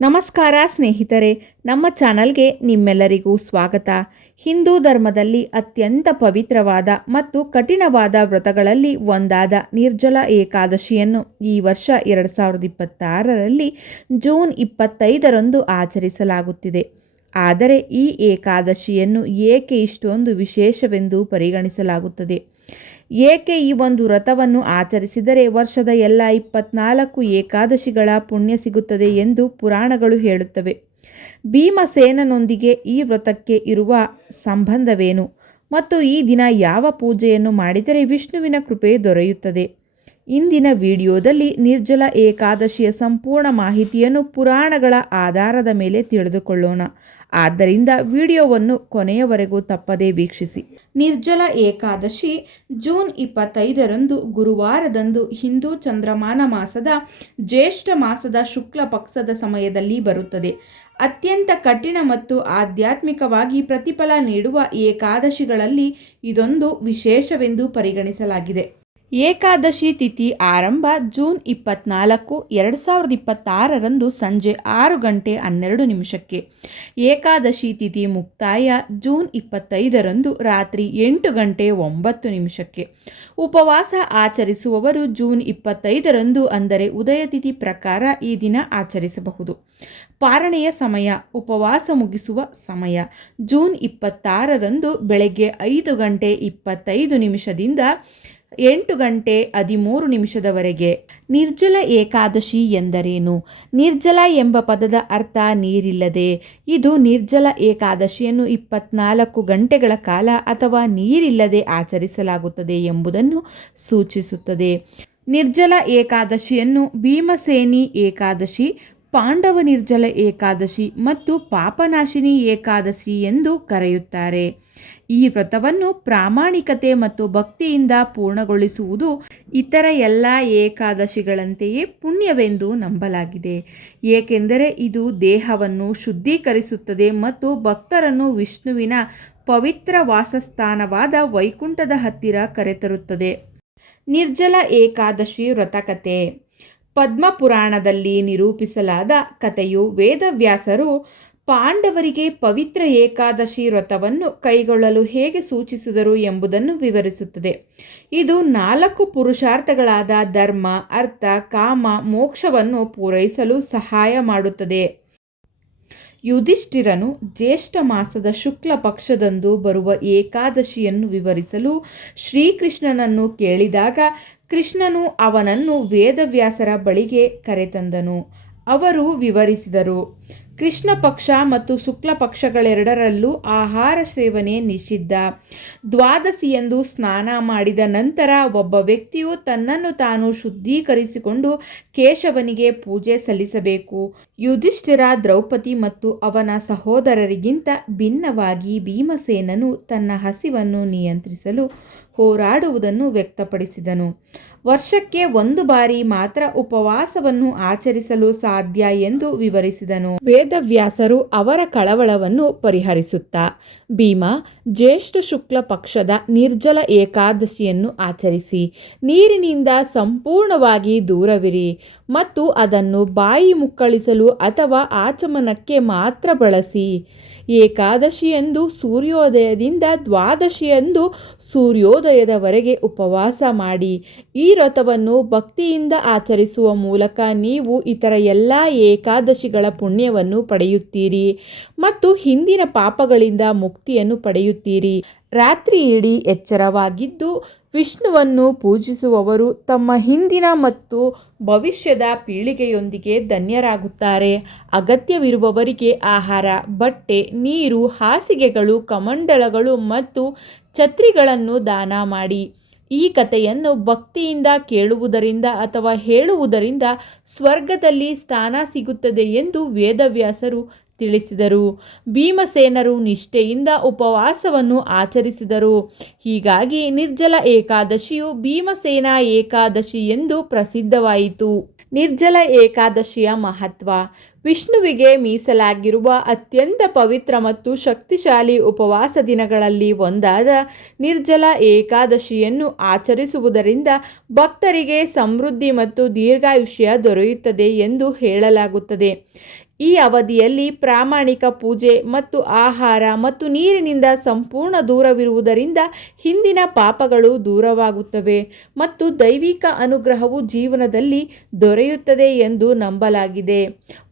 ನಮಸ್ಕಾರ ಸ್ನೇಹಿತರೆ, ನಮ್ಮ ಚಾನಲ್ಗೆ ನಿಮ್ಮೆಲ್ಲರಿಗೂ ಸ್ವಾಗತ. ಹಿಂದೂ ಧರ್ಮದಲ್ಲಿ ಅತ್ಯಂತ ಪವಿತ್ರವಾದ ಮತ್ತು ಕಠಿಣವಾದ ವ್ರತಗಳಲ್ಲಿ ಒಂದಾದ ನಿರ್ಜಲ ಏಕಾದಶಿಯನ್ನು ಈ ವರ್ಷ 2026ರಲ್ಲಿ ಜೂನ್ 25ರಂದು ಆಚರಿಸಲಾಗುತ್ತಿದೆ. ಆದರೆ ಈ ಏಕಾದಶಿಯನ್ನು ಏಕೆ ಇಷ್ಟೊಂದು ವಿಶೇಷವೆಂದು ಪರಿಗಣಿಸಲಾಗುತ್ತದೆ? ಏಕೆ ಈ ಒಂದು ವ್ರತವನ್ನು ಆಚರಿಸಿದರೆ ವರ್ಷದ ಎಲ್ಲ 24 ಏಕಾದಶಿಗಳ ಪುಣ್ಯ ಸಿಗುತ್ತದೆ ಎಂದು ಪುರಾಣಗಳು ಹೇಳುತ್ತವೆ? ಭೀಮಸೇನನೊಂದಿಗೆ ಈ ವ್ರತಕ್ಕೆ ಇರುವ ಸಂಬಂಧವೇನು ಮತ್ತು ಈ ದಿನ ಯಾವ ಪೂಜೆಯನ್ನು ಮಾಡಿದರೆ ವಿಷ್ಣುವಿನ ಕೃಪೆ ದೊರೆಯುತ್ತದೆ? ಇಂದಿನ ವಿಡಿಯೋದಲ್ಲಿ ನಿರ್ಜಲ ಏಕಾದಶಿಯ ಸಂಪೂರ್ಣ ಮಾಹಿತಿಯನ್ನು ಪುರಾಣಗಳ ಆಧಾರದ ಮೇಲೆ ತಿಳಿದುಕೊಳ್ಳೋಣ. ಆದ್ದರಿಂದ ವಿಡಿಯೋವನ್ನು ಕೊನೆಯವರೆಗೂ ತಪ್ಪದೇ ವೀಕ್ಷಿಸಿ. ನಿರ್ಜಲ ಏಕಾದಶಿ ಜೂನ್ 25ರಂದು ಗುರುವಾರದಂದು ಹಿಂದೂ ಚಾಂದ್ರಮಾನ ಮಾಸದ ಜ್ಯೇಷ್ಠ ಮಾಸದ ಶುಕ್ಲ ಪಕ್ಷದ ಸಮಯದಲ್ಲಿ ಬರುತ್ತದೆ. ಅತ್ಯಂತ ಕಠಿಣ ಮತ್ತು ಆಧ್ಯಾತ್ಮಿಕವಾಗಿ ಪ್ರತಿಫಲ ನೀಡುವ ಏಕಾದಶಿಗಳಲ್ಲಿ ಇದೊಂದು ವಿಶೇಷವೆಂದು ಪರಿಗಣಿಸಲಾಗಿದೆ. ಏಕಾದಶಿ ತಿಥಿ ಆರಂಭ ಜೂನ್ 24, 2026ರಂದು ಸಂಜೆ 6:12 ಏಕಾದಶಿ ತಿಥಿ ಮುಕ್ತಾಯ ಜೂನ್ 25ರಂದು ರಾತ್ರಿ 8:09. ಉಪವಾಸ ಆಚರಿಸುವವರು ಜೂನ್ 25ರಂದು ಅಂದರೆ ಉದಯ ತಿಥಿ ಪ್ರಕಾರ ಈ ದಿನ ಆಚರಿಸಬಹುದು. ಪಾರಣೆಯ ಸಮಯ, ಉಪವಾಸ ಮುಗಿಸುವ ಸಮಯ ಜೂನ್ 26ರಂದು ಬೆಳಗ್ಗೆ 5:25ದಿಂದ 8:13 ನಿರ್ಜಲ ಏಕಾದಶಿ ಎಂದರೇನು? ನಿರ್ಜಲ ಎಂಬ ಪದದ ಅರ್ಥ ನೀರಿಲ್ಲದೆ. ಇದು ನಿರ್ಜಲ ಏಕಾದಶಿಯನ್ನು 24 ಗಂಟೆಗಳ ಕಾಲ ಅಥವಾ ನೀರಿಲ್ಲದೆ ಆಚರಿಸಲಾಗುತ್ತದೆ ಎಂಬುದನ್ನು ಸೂಚಿಸುತ್ತದೆ. ನಿರ್ಜಲ ಏಕಾದಶಿಯನ್ನು ಭೀಮಸೇನಿ ಏಕಾದಶಿ, ಪಾಂಡವ ನಿರ್ಜಲ ಏಕಾದಶಿ ಮತ್ತು ಪಾಪನಾಶಿನಿ ಏಕಾದಶಿ ಎಂದು ಕರೆಯುತ್ತಾರೆ. ಈ ವ್ರತವನ್ನು ಪ್ರಾಮಾಣಿಕತೆ ಮತ್ತು ಭಕ್ತಿಯಿಂದ ಪೂರ್ಣಗೊಳಿಸುವುದು ಇತರ ಎಲ್ಲ ಏಕಾದಶಿಗಳಂತೆಯೇ ಪುಣ್ಯವೆಂದು ನಂಬಲಾಗಿದೆ. ಏಕೆಂದರೆ ಇದು ದೇಹವನ್ನು ಶುದ್ಧೀಕರಿಸುತ್ತದೆ ಮತ್ತು ಭಕ್ತರನ್ನು ವಿಷ್ಣುವಿನ ಪವಿತ್ರ ವಾಸಸ್ಥಾನವಾದ ವೈಕುಂಠದ ಹತ್ತಿರ ಕರೆತರುತ್ತದೆ. ನಿರ್ಜಲ ಏಕಾದಶಿ ವ್ರತಕಥೆ. ಪದ್ಮಪುರಾಣದಲ್ಲಿ ನಿರೂಪಿಸಲಾದ ಕಥೆಯು ವೇದವ್ಯಾಸರು ಪಾಂಡವರಿಗೆ ಪವಿತ್ರ ಏಕಾದಶಿ ವ್ರತವನ್ನು ಕೈಗೊಳ್ಳಲು ಹೇಗೆ ಸೂಚಿಸಿದರು ಎಂಬುದನ್ನು ವಿವರಿಸುತ್ತದೆ. ಇದು 4 ಪುರುಷಾರ್ಥಗಳಾದ ಧರ್ಮ, ಅರ್ಥ, ಕಾಮ, ಮೋಕ್ಷವನ್ನು ಪೂರೈಸಲು ಸಹಾಯ ಮಾಡುತ್ತದೆ. ಯುಧಿಷ್ಠಿರನು ಜ್ಯೇಷ್ಠ ಮಾಸದ ಶುಕ್ಲ ಪಕ್ಷದಂದು ಬರುವ ಏಕಾದಶಿಯನ್ನು ವಿವರಿಸಲು ಶ್ರೀಕೃಷ್ಣನನ್ನು ಕೇಳಿದಾಗ ಕೃಷ್ಣನು ಅವನನ್ನು ವೇದವ್ಯಾಸರ ಬಳಿಗೆ ಕರೆತಂದನು. ಅವರು ವಿವರಿಸಿದರು. ಕೃಷ್ಣ ಪಕ್ಷ ಮತ್ತು ಶುಕ್ಲ ಪಕ್ಷಗಳೆರಡರಲ್ಲೂ ಆಹಾರ ಸೇವನೆ ನಿಷಿದ್ಧ. ದ್ವಾದಶಿಯಂದು ಸ್ನಾನ ಮಾಡಿದ ನಂತರ ಒಬ್ಬ ವ್ಯಕ್ತಿಯು ತನ್ನನ್ನು ತಾನು ಶುದ್ಧೀಕರಿಸಿಕೊಂಡು ಕೇಶವನಿಗೆ ಪೂಜೆ ಸಲ್ಲಿಸಬೇಕು. ಯುಧಿಷ್ಠಿರ, ದ್ರೌಪದಿ ಮತ್ತು ಅವನ ಸಹೋದರರಿಗಿಂತ ಭಿನ್ನವಾಗಿ ಭೀಮಸೇನನು ತನ್ನ ಹಸಿವನ್ನು ನಿಯಂತ್ರಿಸಲು ಹೋರಾಡುವುದನ್ನು ವ್ಯಕ್ತಪಡಿಸಿದನು. ವರ್ಷಕ್ಕೆ 1 ಬಾರಿ ಮಾತ್ರ ಉಪವಾಸವನ್ನು ಆಚರಿಸಲು ಸಾಧ್ಯ ಎಂದು ವಿವರಿಸಿದನು. ವೇದವ್ಯಾಸರು ಅವರ ಕಳವಳವನ್ನು ಪರಿಹರಿಸುತ್ತಾ, ಭೀಮ, ಜ್ಯೇಷ್ಠ ಶುಕ್ಲ ಪಕ್ಷದ ನಿರ್ಜಲ ಏಕಾದಶಿಯನ್ನು ಆಚರಿಸಿ ನೀರಿನಿಂದ ಸಂಪೂರ್ಣವಾಗಿ ದೂರವಿರಿ ಮತ್ತು ಅದನ್ನು ಬಾಯಿ ಮುಕ್ಕಳಿಸಲು ಅಥವಾ ಆಚಮನಕ್ಕೆ ಮಾತ್ರ ಬಳಸಿ. ಏಕಾದಶಿಯಂದು ಸೂರ್ಯೋದಯದಿಂದ ದ್ವಾದಶಿಯಂದು ಸೂರ್ಯೋದಯದವರೆಗೆ ಉಪವಾಸ ಮಾಡಿ. ಈ ವ್ರತವನ್ನು ಭಕ್ತಿಯಿಂದ ಆಚರಿಸುವ ಮೂಲಕ ನೀವು ಇತರ ಎಲ್ಲ ಏಕಾದಶಿಗಳ ಪುಣ್ಯವನ್ನು ಪಡೆಯುತ್ತೀರಿ ಮತ್ತು ಹಿಂದಿನ ಪಾಪಗಳಿಂದ ಮುಕ್ತಿಯನ್ನು ಪಡೆಯುತ್ತೀರಿ. ರಾತ್ರಿ ಇಡೀ ಎಚ್ಚರವಾಗಿದ್ದು ವಿಷ್ಣುವನ್ನು ಪೂಜಿಸುವವರು ತಮ್ಮ ಹಿಂದಿನ ಮತ್ತು ಭವಿಷ್ಯದ ಪೀಳಿಗೆಯೊಂದಿಗೆ ಧನ್ಯರಾಗುತ್ತಾರೆ. ಅಗತ್ಯವಿರುವವರಿಗೆ ಆಹಾರ, ಬಟ್ಟೆ, ನೀರು, ಹಾಸಿಗೆಗಳು, ಕಮಂಡಲಗಳು ಮತ್ತು ಛತ್ರಿಗಳನ್ನು ದಾನ ಮಾಡಿ. ಈ ಕಥೆಯನ್ನು ಭಕ್ತಿಯಿಂದ ಕೇಳುವುದರಿಂದ ಅಥವಾ ಹೇಳುವುದರಿಂದ ಸ್ವರ್ಗದಲ್ಲಿ ಸ್ಥಾನ ಸಿಗುತ್ತದೆ ಎಂದು ವೇದವ್ಯಾಸರು ತಿಳಿಸಿದರು. ಭೀಮಸೇನರು ನಿಷ್ಠೆಯಿಂದ ಉಪವಾಸವನ್ನು ಆಚರಿಸಿದರು. ಹೀಗಾಗಿ ನಿರ್ಜಲ ಏಕಾದಶಿಯು ಭೀಮಸೇನ ಏಕಾದಶಿ ಎಂದು ಪ್ರಸಿದ್ಧವಾಯಿತು. ನಿರ್ಜಲ ಏಕಾದಶಿಯ ಮಹತ್ವ. ವಿಷ್ಣುವಿಗೆ ಮೀಸಲಾಗಿರುವ ಅತ್ಯಂತ ಪವಿತ್ರ ಮತ್ತು ಶಕ್ತಿಶಾಲಿ ಉಪವಾಸ ದಿನಗಳಲ್ಲಿ ಒಂದಾದ ನಿರ್ಜಲ ಏಕಾದಶಿಯನ್ನು ಆಚರಿಸುವುದರಿಂದ ಭಕ್ತರಿಗೆ ಸಮೃದ್ಧಿ ಮತ್ತು ದೀರ್ಘಾಯುಷ್ಯ ದೊರೆಯುತ್ತದೆ ಎಂದು ಹೇಳಲಾಗುತ್ತದೆ. ಈ ಅವಧಿಯಲ್ಲಿ ಪ್ರಾಮಾಣಿಕ ಪೂಜೆ ಮತ್ತು ಆಹಾರ ಮತ್ತು ನೀರಿನಿಂದ ಸಂಪೂರ್ಣ ದೂರವಿರುವುದರಿಂದ ಹಿಂದಿನ ಪಾಪಗಳು ದೂರವಾಗುತ್ತವೆ ಮತ್ತು ದೈವಿಕ ಅನುಗ್ರಹವು ಜೀವನದಲ್ಲಿ ದೊರೆಯುತ್ತದೆ ಎಂದು ನಂಬಲಾಗಿದೆ.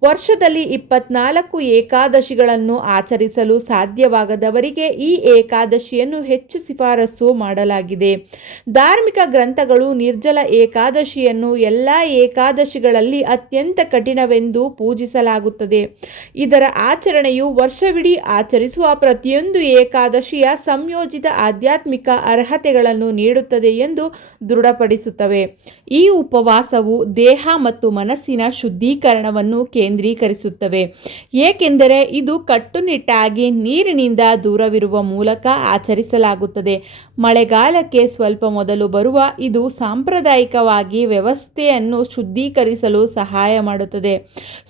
ವರ್ಷದಲ್ಲಿ 24 ಏಕಾದಶಿಗಳನ್ನು ಆಚರಿಸಲು ಸಾಧ್ಯವಾಗದವರಿಗೆ ಈ ಏಕಾದಶಿಯನ್ನು ಹೆಚ್ಚು ಶಿಫಾರಸು ಮಾಡಲಾಗಿದೆ. ಧಾರ್ಮಿಕ ಗ್ರಂಥಗಳು ನಿರ್ಜಲ ಏಕಾದಶಿಯನ್ನು ಎಲ್ಲ ಏಕಾದಶಿಗಳಲ್ಲಿ ಅತ್ಯಂತ ಕಠಿಣವೆಂದು ಪೂಜಿಸಲಾಗುತ್ತದೆ. ಇದರ ಆಚರಣೆಯು ವರ್ಷವಿಡೀ ಆಚರಿಸುವ ಪ್ರತಿಯೊಂದು ಏಕಾದಶಿಯ ಸಂಯೋಜಿತ ಆಧ್ಯಾತ್ಮಿಕ ಅರ್ಹತೆಗಳನ್ನು ನೀಡುತ್ತದೆ ಎಂದು ದೃಢಪಡಿಸುತ್ತವೆ. ಈ ಉಪವಾಸವು ದೇಹ ಮತ್ತು ಮನಸ್ಸಿನ ಶುದ್ಧೀಕರಣವನ್ನು ಕೇಂದ್ರೀಕರಿಸುತ್ತವೆ, ಏಕೆಂದರೆ ಇದು ಕಟ್ಟುನಿಟ್ಟಾಗಿ ನೀರಿನಿಂದ ದೂರವಿರುವ ಮೂಲಕ ಆಚರಿಸಲಾಗುತ್ತದೆ. ಮಳೆಗಾಲಕ್ಕೆ ಸ್ವಲ್ಪ ಮೊದಲು ಬರುವ ಇದು ಸಾಂಪ್ರದಾಯಿಕವಾಗಿ ವ್ಯವಸ್ಥೆಯನ್ನು ಶುದ್ಧೀಕರಿಸಲು ಸಹಾಯ ಮಾಡುತ್ತದೆ.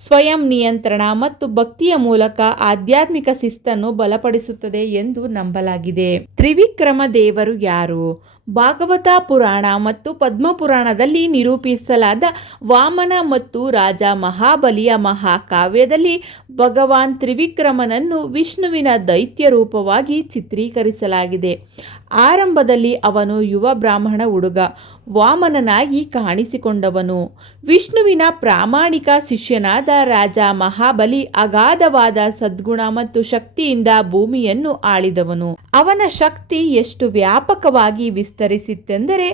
ಸ್ವಯಂ ನಿಯಂತ್ರಣ ಮತ್ತು ಭಕ್ತಿಯ ಮೂಲಕ ಆಧ್ಯಾತ್ಮಿಕ ಶಿಸ್ತನ್ನು ಬಲಪಡಿಸುತ್ತದೆ ಎಂದು ನಂಬಲಾಗಿದೆ. ತ್ರಿವಿಕ್ರಮ ದೇವರು ಯಾರು? ಭಾಗವತ ಪುರಾಣ ಮತ್ತು ಪದ್ಮಪುರಾಣದಲ್ಲಿ ನಿರೂಪಿಸಲಾದ ವಾಮನ ಮತ್ತು ರಾಜ ಮಹಾಬಲಿಯ ಮಹಾಕಾವ್ಯದಲ್ಲಿ ಭಗವಾನ್ ತ್ರಿವಿಕ್ರಮನನ್ನು ವಿಷ್ಣುವಿನ ದೈತ್ಯ ರೂಪವಾಗಿ ಚಿತ್ರೀಕರಿಸಲಾಗಿದೆ. ಆರಂಭದಲ್ಲಿ ಅವನು ಯುವ ಬ್ರಾಹ್ಮಣ ಹುಡುಗ ವಾಮನನಾಗಿ ಕಾಣಿಸಿಕೊಂಡವನು. ವಿಷ್ಣುವಿನ ಪ್ರಾಮಾಣಿಕ ಶಿಷ್ಯನಾದ ರಾಜ ಮಹಾಬಲಿ ಅಗಾಧವಾದ ಸದ್ಗುಣ ಮತ್ತು ಶಕ್ತಿಯಿಂದ ಭೂಮಿಯನ್ನು ಆಳಿದವನು. ಅವನ ಶಕ್ತಿ ಎಷ್ಟು ವ್ಯಾಪಕವಾಗಿ ವಿಸ್ತರಿಸಿತೆಂದರೆ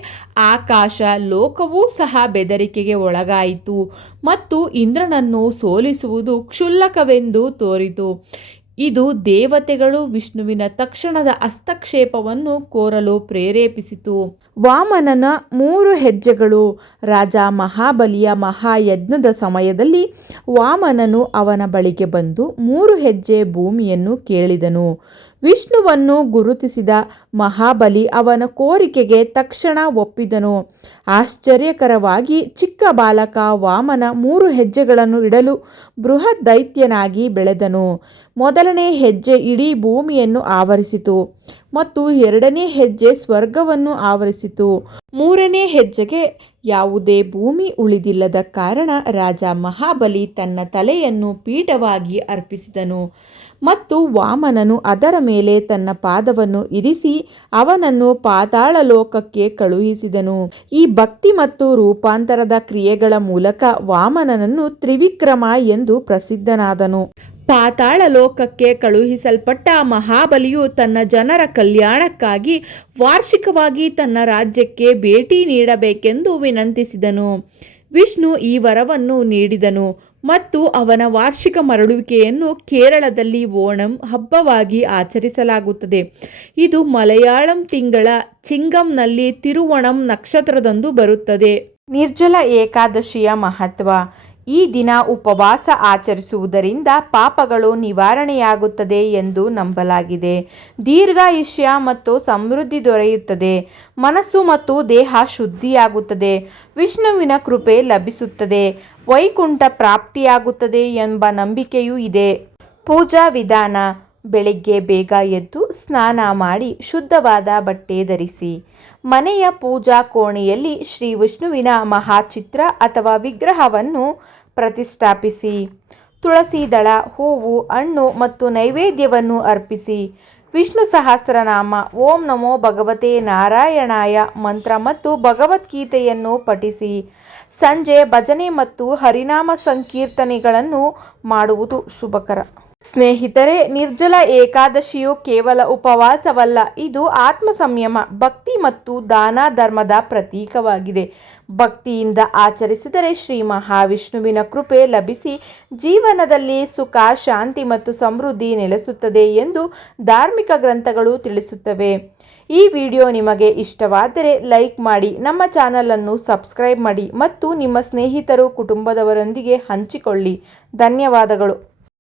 ಆಕಾಶ ಲೋಕವೂ ಸಹ ಬೆದರಿಕೆಗೆ ಒಳಗಾಯಿತು ಮತ್ತು ಇಂದ್ರನನ್ನು ಸೋಲಿಸುವುದು ಕ್ಷುಲ್ಲಕವೆಂದು ತೋರಿತು. ಇದು ದೇವತೆಗಳು ವಿಷ್ಣುವಿನ ತಕ್ಷಣದ ಹಸ್ತಕ್ಷೇಪವನ್ನು ಕೋರಲು ಪ್ರೇರೇಪಿಸಿತು. ವಾಮನನ 3 ಹೆಜ್ಜೆಗಳು. ರಾಜ ಮಹಾಬಲಿಯ ಮಹಾಯಜ್ಞದ ಸಮಯದಲ್ಲಿ ವಾಮನನು ಅವನ ಬಳಿಗೆ ಬಂದು 3 ಹೆಜ್ಜೆ ಭೂಮಿಯನ್ನು ಕೇಳಿದನು. ವಿಷ್ಣುವನ್ನು ಗುರುತಿಸಿದ ಮಹಾಬಲಿ ಅವನ ಕೋರಿಕೆಗೆ ತಕ್ಷಣ ಒಪ್ಪಿದನು. ಆಶ್ಚರ್ಯಕರವಾಗಿ ಚಿಕ್ಕ ಬಾಲಕ ವಾಮನ 3 ಹೆಜ್ಜೆಗಳನ್ನು ಇಡಲು ಬೃಹತ್ ದೈತ್ಯನಾಗಿ ಬೆಳೆದನು. ಮೊದಲನೇ ಹೆಜ್ಜೆ ಇಡೀ ಭೂಮಿಯನ್ನು ಆವರಿಸಿತು ಮತ್ತು 2ನೇ ಹೆಜ್ಜೆ ಸ್ವರ್ಗವನ್ನು ಆವರಿಸಿತು. 3ನೇ ಹೆಜ್ಜೆಗೆ ಯಾವುದೇ ಭೂಮಿ ಉಳಿದಿಲ್ಲದ ಕಾರಣ ರಾಜ ಮಹಾಬಲಿ ತನ್ನ ತಲೆಯನ್ನು ಪೀಠವಾಗಿ ಅರ್ಪಿಸಿದನು ಮತ್ತು ವಾಮನನು ಅದರ ಮೇಲೆ ತನ್ನ ಪಾದವನ್ನು ಇರಿಸಿ ಅವನನ್ನು ಪಾತಾಳ ಲೋಕಕ್ಕೆ ಕಳುಹಿಸಿದನು. ಈ ಭಕ್ತಿ ಮತ್ತು ರೂಪಾಂತರದ ಕ್ರಿಯೆಗಳ ಮೂಲಕ ವಾಮನನನ್ನು ತ್ರಿವಿಕ್ರಮ ಎಂದು ಪ್ರಸಿದ್ಧನಾದನು. ಪಾತಾಳ ಲೋಕಕ್ಕೆ ಕಳುಹಿಸಲ್ಪಟ್ಟ ಮಹಾಬಲಿಯು ತನ್ನ ಜನರ ಕಲ್ಯಾಣಕ್ಕಾಗಿ ವಾರ್ಷಿಕವಾಗಿ ತನ್ನ ರಾಜ್ಯಕ್ಕೆ ಭೇಟಿ ನೀಡಬೇಕೆಂದು ವಿನಂತಿಸಿದನು. ವಿಷ್ಣು ಈ ವರವನ್ನು ನೀಡಿದನು ಮತ್ತು ಅವನ ವಾರ್ಷಿಕ ಮರಳುವಿಕೆಯನ್ನು ಕೇರಳದಲ್ಲಿ ಓಣಂ ಹಬ್ಬವಾಗಿ ಆಚರಿಸಲಾಗುತ್ತದೆ. ಇದು ಮಲಯಾಳಂ ತಿಂಗಳ ಚಿಂಗಂನಲ್ಲಿ ತಿರುವೋಣಂ ನಕ್ಷತ್ರದಂದು ಬರುತ್ತದೆ. ನಿರ್ಜಲ ಏಕಾದಶಿಯ ಮಹತ್ವ. ಈ ದಿನ ಉಪವಾಸ ಆಚರಿಸುವುದರಿಂದ ಪಾಪಗಳು ನಿವಾರಣೆಯಾಗುತ್ತದೆ ಎಂದು ನಂಬಲಾಗಿದೆ. ದೀರ್ಘಾಯುಷ್ಯ ಮತ್ತು ಸಮೃದ್ಧಿ ದೊರೆಯುತ್ತದೆ. ಮನಸ್ಸು ಮತ್ತು ದೇಹ ಶುದ್ಧಿಯಾಗುತ್ತದೆ. ವಿಷ್ಣುವಿನ ಕೃಪೆ ಲಭಿಸುತ್ತದೆ. ವೈಕುಂಠ ಪ್ರಾಪ್ತಿಯಾಗುತ್ತದೆ ಎಂಬ ನಂಬಿಕೆಯೂ ಇದೆ. ಪೂಜಾ ವಿಧಾನ. ಬೆಳಿಗ್ಗೆ ಬೇಗ ಎದ್ದು ಸ್ನಾನ ಮಾಡಿ ಶುದ್ಧವಾದ ಬಟ್ಟೆ ಧರಿಸಿ. ಮನೆಯ ಪೂಜಾ ಕೋಣೆಯಲ್ಲಿ ಶ್ರೀ ವಿಷ್ಣುವಿನ ಮಹಾಚಿತ್ರ ಅಥವಾ ವಿಗ್ರಹವನ್ನು ಪ್ರತಿಷ್ಠಾಪಿಸಿ. ತುಳಸಿ ದಳ, ಹೂವು, ಹಣ್ಣು ಮತ್ತು ನೈವೇದ್ಯವನ್ನು ಅರ್ಪಿಸಿ. ವಿಷ್ಣು ಸಹಸ್ರನಾಮ, ಓಂ ನಮೋ ಭಗವತೆ ನಾರಾಯಣಾಯ ಮಂತ್ರ ಮತ್ತು ಭಗವದ್ಗೀತೆಯನ್ನು ಪಠಿಸಿ. ಸಂಜೆ ಭಜನೆ ಮತ್ತು ಹರಿನಾಮ ಸಂಕೀರ್ತನೆಗಳನ್ನು ಮಾಡುವುದು ಶುಭಕರ. ಸ್ನೇಹಿತರೆ, ನಿರ್ಜಲ ಏಕಾದಶಿಯು ಕೇವಲ ಉಪವಾಸವಲ್ಲ, ಇದು ಆತ್ಮ ಸಂಯಮ, ಭಕ್ತಿ ಮತ್ತು ದಾನ ಧರ್ಮದ ಪ್ರತೀಕವಾಗಿದೆ. ಭಕ್ತಿಯಿಂದ ಆಚರಿಸಿದರೆ ಶ್ರೀ ಮಹಾವಿಷ್ಣುವಿನ ಕೃಪೆ ಲಭಿಸಿ ಜೀವನದಲ್ಲಿ ಸುಖ, ಶಾಂತಿ ಮತ್ತು ಸಮೃದ್ಧಿ ನೆಲೆಸುತ್ತದೆ ಎಂದು ಧಾರ್ಮಿಕ ಗ್ರಂಥಗಳು ತಿಳಿಸುತ್ತವೆ. ಈ ವಿಡಿಯೋ ನಿಮಗೆ ಇಷ್ಟವಾದರೆ ಲೈಕ್ ಮಾಡಿ, ನಮ್ಮ ಚಾನಲನ್ನು ಸಬ್ಸ್ಕ್ರೈಬ್ ಮಾಡಿ ಮತ್ತು ನಿಮ್ಮ ಸ್ನೇಹಿತರು ಕುಟುಂಬದವರೊಂದಿಗೆ ಹಂಚಿಕೊಳ್ಳಿ. ಧನ್ಯವಾದಗಳು.